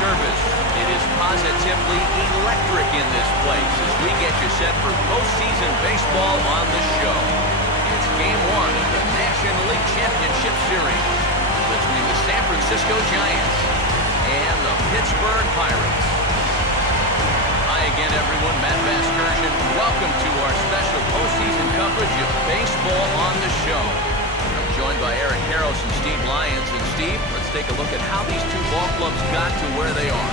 service. It is positively electric in this place as we get you set for postseason baseball on the show. It's Game 1 of the National League Championship Series between the San Francisco Giants and the Pittsburgh Pirates. Hi again, everyone. Matt Vasgersian. Welcome to our special postseason coverage of baseball on the show. I'm joined by Eric Harros and Steve Lyons. And Steve, let's take a look at how these two ball clubs got to where they are.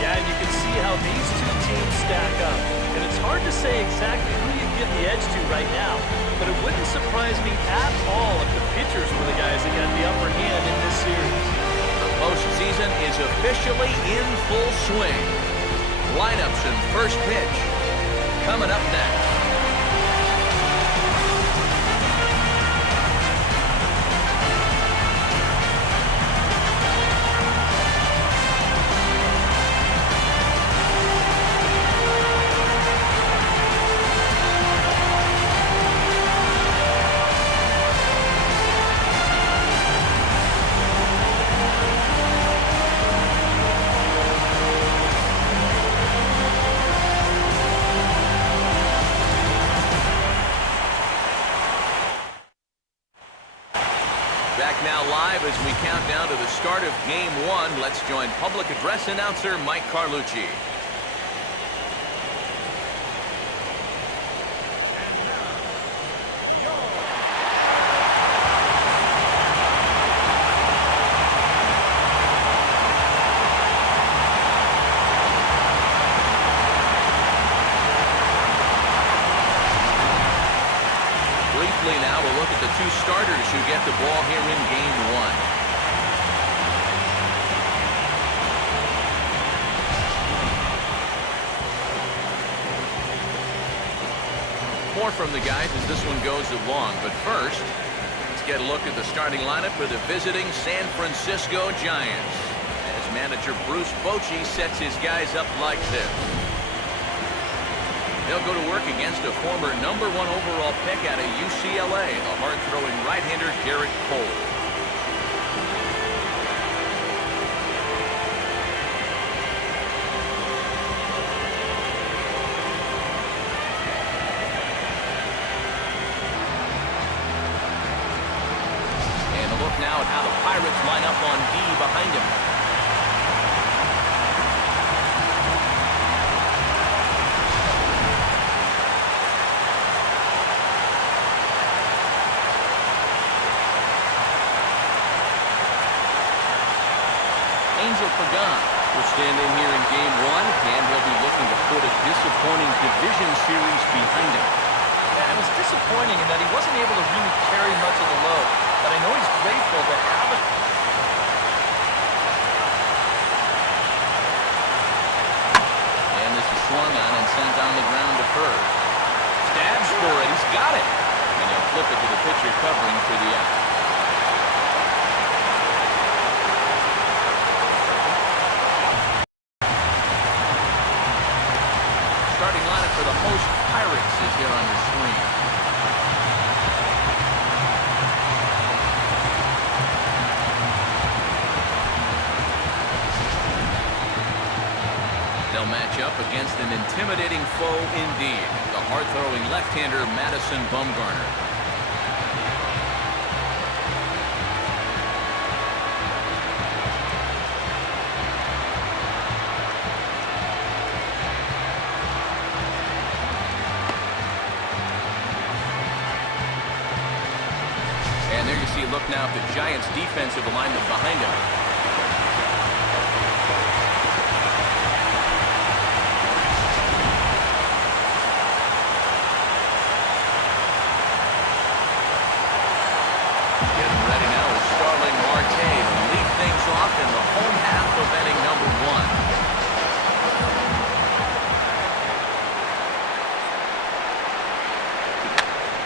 Yeah, and you can see how these two teams stack up. And it's hard to say exactly who you give the edge to right now, but it wouldn't surprise me at all if the pitchers were the guys that got the upper hand in this series. The postseason is officially in full swing. Lineups and first pitch coming up next. Back now live as we count down to the start of Game 1. Let's join public address announcer Mike Carlucci. Briefly now, we'll look at the two starters who get the ball here in Game 1. More from the guys as this one goes along, but first, let's get a look at the starting lineup for the visiting San Francisco Giants as manager Bruce Bochy sets his guys up like this. They'll go to work against a former #1 overall pick out of UCLA, the hard-throwing right-hander Garrett Cole. And a look now at how the Pirates line up on D behind him. Will stand in here in Game 1, and he'll be looking to put a disappointing division series behind him. Yeah, it was disappointing in that he wasn't able to really carry much of the load, but I know he's grateful to have it. And this is swung on and sent on the ground to first. Stabs for it. He's got it. And he'll flip it to the pitcher covering for the out. Starting lineup for the host Pirates is here on your screen. They'll match up against an intimidating foe indeed, the hard-throwing left-hander Madison Bumgarner. And there you see a look now at the Giants' defensive alignment behind him. Getting ready now is Starling Marte to lead things off in the home half of inning number 1.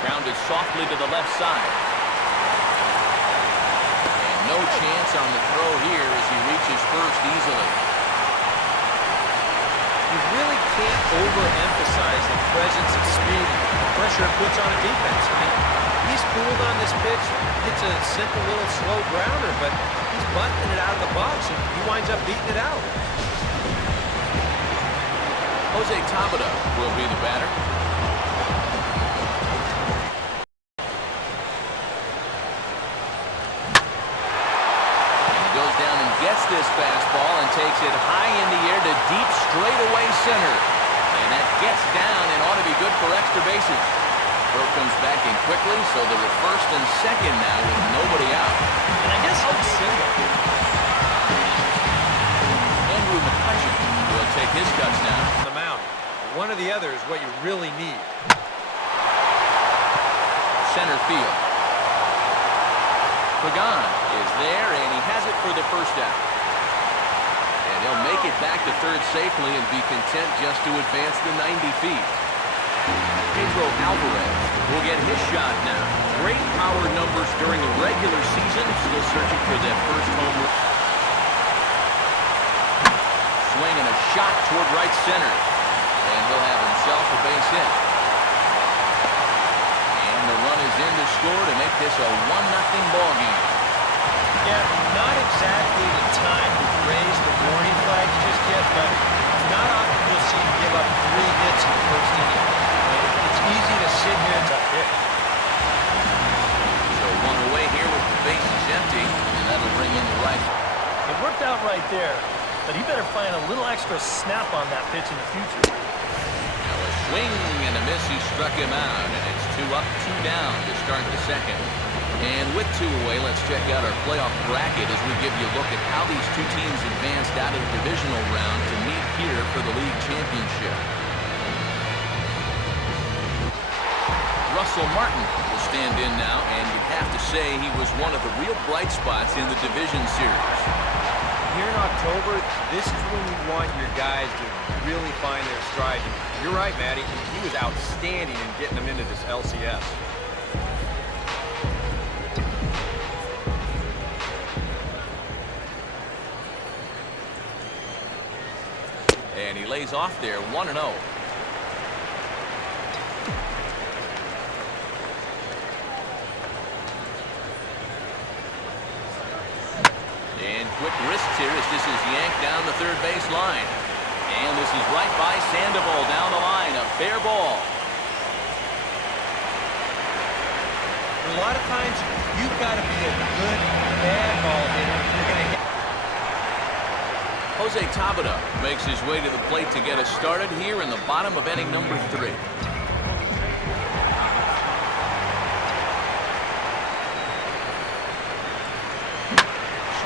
Grounded softly to the left side. No chance on the throw here as he reaches first easily. You really can't overemphasize the presence of speed and the pressure it puts on a defense. I mean, He's fooled on this pitch. It's a simple little slow grounder, but he's busting it out of the box, and he winds up beating it out. Jose Tabata will be the batter. And he goes down and gets this fastball and takes it high in the air to deep straightaway center. And that gets down and ought to be good for extra bases. Throw comes back in quickly, so they're first and second now with nobody out. And I guess I'll single. Andrew McCutcheon will take his cuts now. On the mound. One or the other is what you really need. Center field. Pagan is there, and he has it for the first out. And he'll make it back to third safely and be content just to advance the 90 feet. Pedro Alvarez will get his shot now. Great power numbers during the regular season. Still searching for that first home run. Swing and a shot toward right center. And he'll have himself a base hit. And the run is in to score to make this a 1-0 ball game. Yeah, not exactly the time to raise the warning flags just yet, but not often you'll see him give up 3 hits in the first inning. It's easy to sit here and hit. So one away here with the bases empty, and that'll bring in the rifle. It worked out right there, but he better find a little extra snap on that pitch in the future. Now a swing and a miss, he struck him out, and it's 2 up, 2 down to start the second. And with 2 away, let's check out our playoff bracket as we give you a look at how these 2 teams advanced out of the divisional round to meet here for the league championship. Russell Martin will stand in now, and you'd have to say he was one of the real bright spots in the division series. Here in October, this is when you want your guys to really find their stride. And you're right, Matty. He was outstanding in getting them into this LCS. And he lays off there, 1-0. And quick wrists here as this is yanked down the third base line. And this is right by Sandoval down the line, a fair ball. A lot of times, you've got to be a good, bad ball hitter if you're going to hit. Jose Tabata makes his way to the plate to get us started here in the bottom of inning number 3.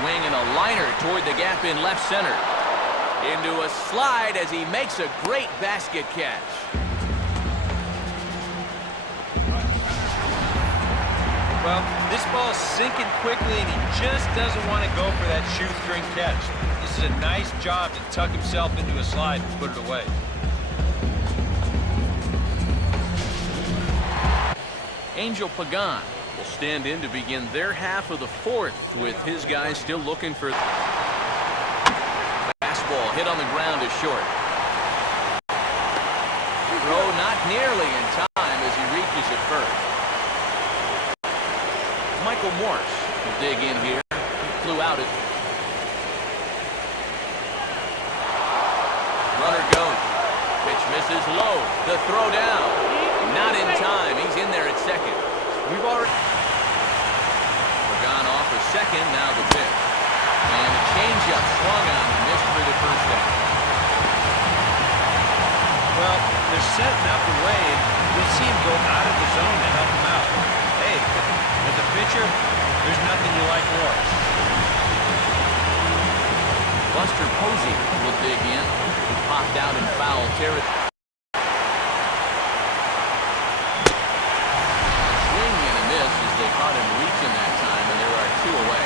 Swing and a liner toward the gap in left center. Into a slide as he makes a great basket catch. Well, this ball's sinking quickly, and he just doesn't want to go for that shoestring catch. This is a nice job to tuck himself into a slide and put it away. Angel Pagan will stand in to begin their half of the 4th with his guys still looking for... Fastball hit on the ground to short. Throw not nearly in time as he reaches it first. Michael Morse will dig in here. He flew out it. Runner goes. Pitch misses low. The throw down. Not in time. He's in there at second. We've already... Pagan off for second. Now the pitch. And the changeup swung on and missed for the first out. Well, they're setting up the way, and you'll see him go out of the zone to help him out. Hey, as a pitcher, there's nothing you like more. Buster Posey will dig in. He popped out in foul territory. Swing and a miss as they caught him reaching that time, and there are 2 away.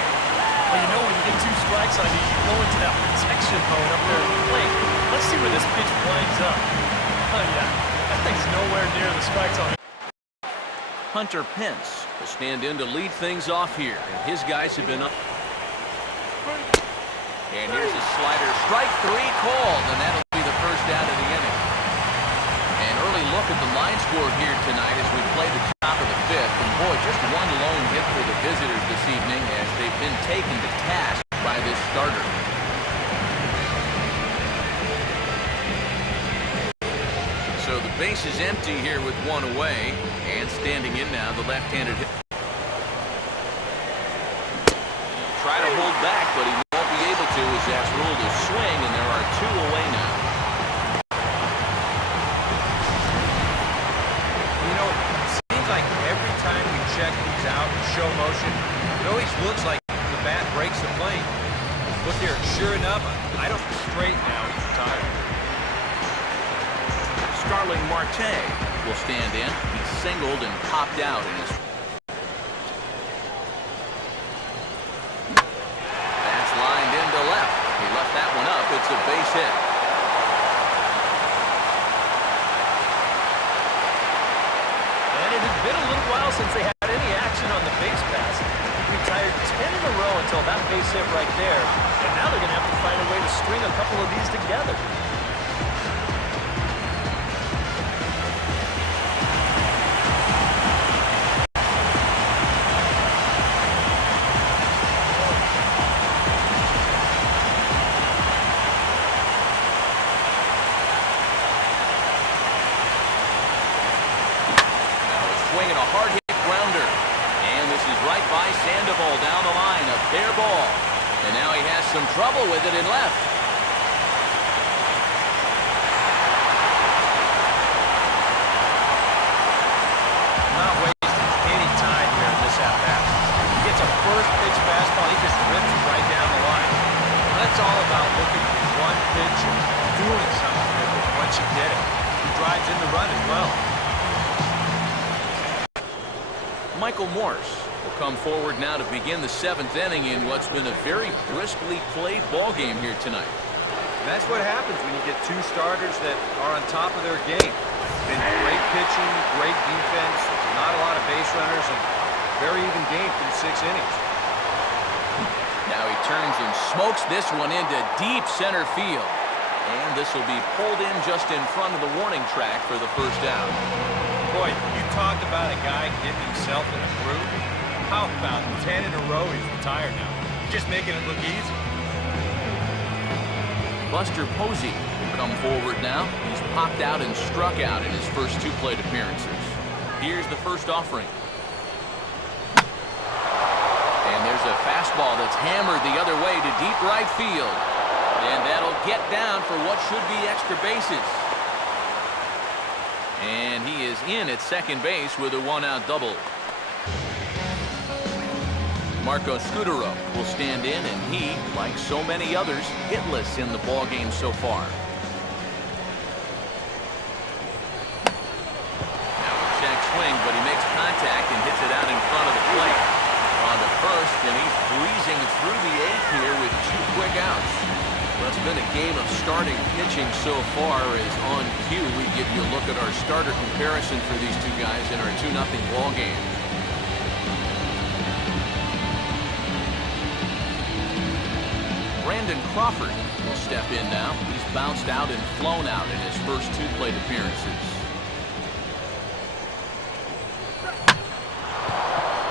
Well, you know when you get 2 strikes on you, you go into that protection mode up there at the plate. Let's see where this pitch winds up. Oh, yeah. That thing's nowhere near the strike zone. Hunter Pence will stand in to lead things off here, and his guys have been up. And here's a slider. Strike 3 called, and that'll be the first out of the inning. An early look at the line score here tonight as we play the top of the 5th. And Boy, just one lone hit for the visitors this evening as they've been taken to task by this starter. So the base is empty here with one away, and standing in now, the left-handed hit. Try to hold back, but he won't be able to as that's ruled a swing, and there are two away now. You know, it seems like every time we check these out in show motion, it always looks like the bat breaks the plane. Look here, sure enough, I don't straight now, he's retired. Starling Marte will stand in. He singled and popped out in his. That's lined into left. He left that one up. It's a base hit. And it had been a little while since they had any action on the base pass. He retired 10 in a row until that base hit right there. And now they're going to have to find a way to string a couple of these together. Swinging a hard hit grounder. And this is right by Sandoval down the line. A fair ball. And now he has some trouble with it in left. Not wasting any time here in this at-bat. He gets a first pitch fastball, he just rips it right down the line. That's all about looking for one pitch and doing something with it once you get it. He drives in the run as well. Michael Morse will come forward now to begin the seventh inning in what's been a very briskly played ball game here tonight. And that's what happens when you get two starters that are on top of their game. Been great pitching, great defense, not a lot of base runners, and very even game through 6 innings. Now he turns and smokes this one into deep center field. And this will be pulled in just in front of the warning track for the first out. Boy, you talked about a guy getting himself in a groove. How about 10 in a row? He's retired now. Just making it look easy. Buster Posey will come forward now. He's popped out and struck out in his first 2 plate appearances. Here's the first offering. And there's a fastball that's hammered the other way to deep right field. And that'll get down for what should be extra bases. And he is in at second base with a 1-out double. Marco Scudero will stand in, and he, like so many others, hitless in the ballgame so far. Now a check swing, but he makes contact and hits it out in front of the plate. On to first, and he's breezing through the 8th here with 2 quick outs. Well, it's been a game of starting pitching so far. As on cue, we give you a look at our starter comparison for these two guys in our 2-0 ball game. Brandon Crawford will step in now. He's bounced out and flown out in his first 2 plate appearances.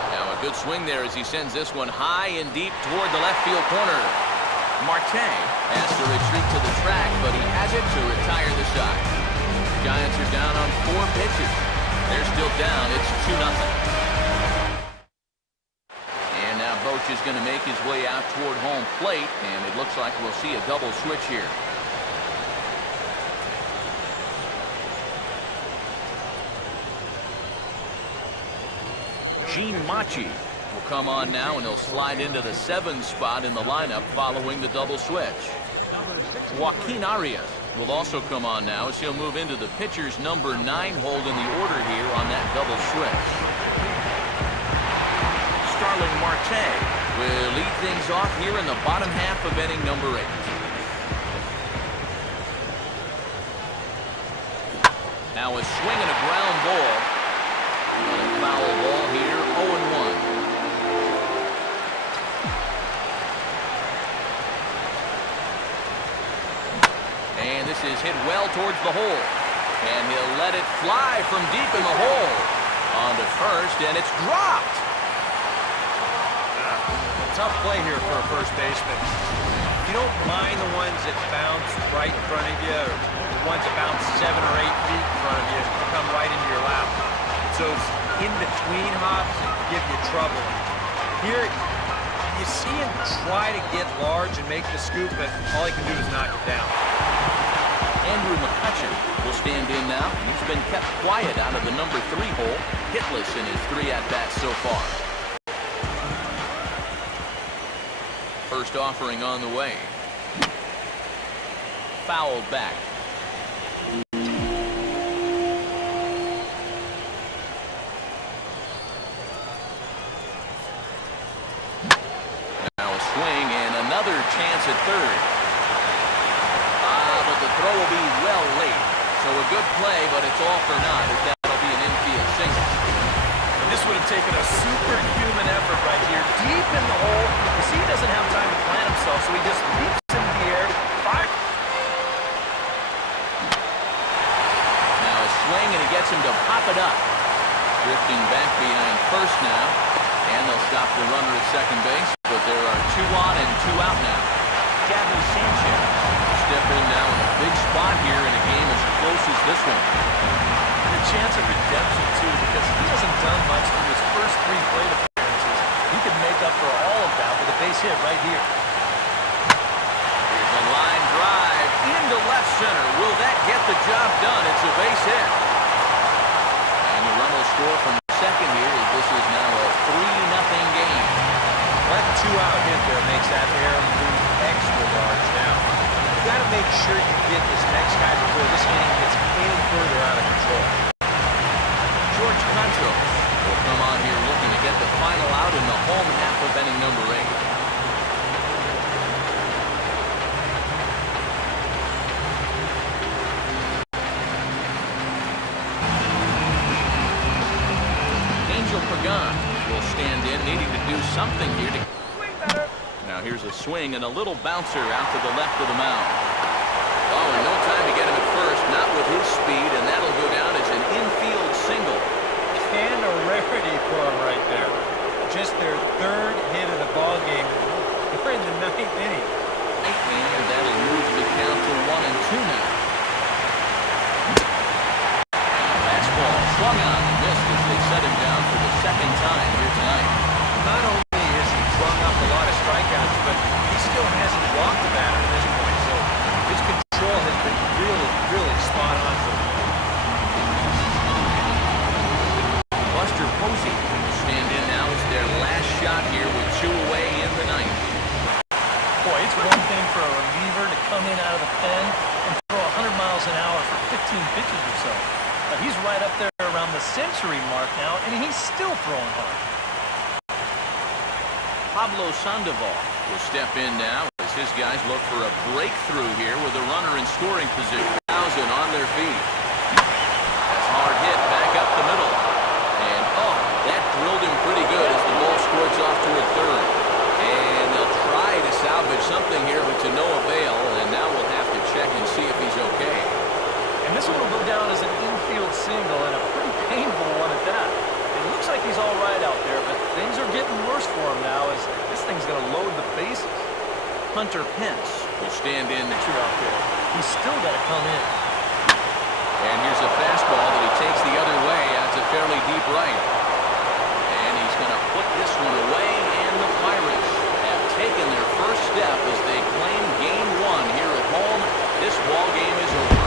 Now a good swing there as he sends this one high and deep toward the left field corner. Marte has to retreat to the track, but he has it to retire the side. Giants are down on 4 pitches. They're still down. It's 2-0. And now Boch is going to make his way out toward home plate, and it looks like we'll see a double switch here. Gene Machi will come on now, and he'll slide into the 7 spot in the lineup following the double switch. Joaquin Arias will also come on now as he'll move into the pitcher's number 9 hold in the order here on that double switch. Starling Marte will lead things off here in the bottom half of inning number 8. Now a swing and a ground ball. And a foul ball here, 0-1. And this is hit well towards the hole. And he'll let it fly from deep in the hole. On to first, and it's dropped. Tough play here for a first baseman. You don't mind the ones that bounce right in front of you, or the ones that bounce 7 or 8 feet in front of you and come right into your lap. It's those in-between hops that give you trouble. Here, you see him try to get large and make the scoop, but all he can do is knock it down. Andrew McCutcheon will stand in now. He's been kept quiet out of the number 3 hole, hitless in his 3 at-bats so far. First offering on the way. Fouled back. Now a swing and another chance at third. But the throw will be well late. So a good play, but it's all for naught as that'll be an infield single. And this would have taken a superhuman effort right here, deep in the hole. You see, he doesn't have time to plant himself, so he just leaps into the air. Fire. Now a swing, and he gets him to pop it up. Drifting back behind first now. And they'll stop the runner at second base, but there are 2 on and 2 out now. Gavin Sanchez step in now in a big spot here in a game as close as this one. And a chance of redemption, too, because he hasn't done much in his first 3 plate appearances. He can make up for all of that with a base hit right here. Here's a line drive into left center. Will that get the job done? It's a base hit. And the run will score from second here as this is now a 3-0 game. That 2-out hit there makes that air move extra large now. You got to make sure you get this next guy before this inning gets any further out of control. George Contos will come on here looking to get the final out in the home half of inning number 8. Angel Pagan will stand in, needing to do something here to... Now here's a swing and a little bouncer out to the left of the mound. Oh, and no time to get him at first, not with his speed, and that'll go down as an infield single. And a rarity for him right there. Just their 3rd hit of the ball game. We're in the 9th inning. And that'll move the count to 1-2 now. Fastball swung on and missed as they set him down for the 2nd time here tonight. Not only has he flung up a lot of strikeouts, but he still hasn't walked the batter at this point. So his control has been really, really spot on for him. Buster Posey will stand in now as their last shot here with 2 away in the 9th. Boy, it's one thing for a reliever to come in out of the pen and throw 100 miles an hour for 15 pitches or so. But he's right up there around the century mark now, and he's still throwing hard. Pablo Sandoval will step in now as his guys look for a breakthrough here with a runner in scoring position. 1,000 on their feet. That's hard hit back up the middle. And, oh, that drilled him pretty good as the ball squirts off toward third. And they'll try to salvage something here, but to no avail. And now we'll have to check and see if he's okay. And this one will go down as an infield single, and a pretty painful one at that. It looks like he's all right out there, but things are getting worse for him now as this thing's going to load the bases. Hunter Pence will stand in Out there. He's still got to come in. And here's a fastball that he takes the other way out to fairly deep right. And he's going to put this one away, and the Pirates have taken their first step as they claim Game 1 here at home. This ball game is over.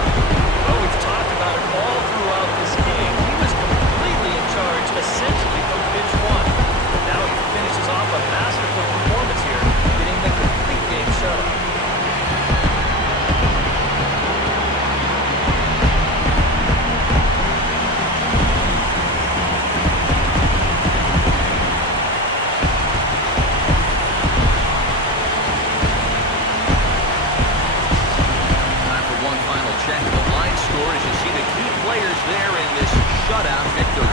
Well, we've talked about it all throughout this game. He was completely in charge, essentially from pitch 1. Now he finishes off a masterful performance here, getting the complete game shutout. Time for one final check of the line score as you see the key players there in this shutout victory.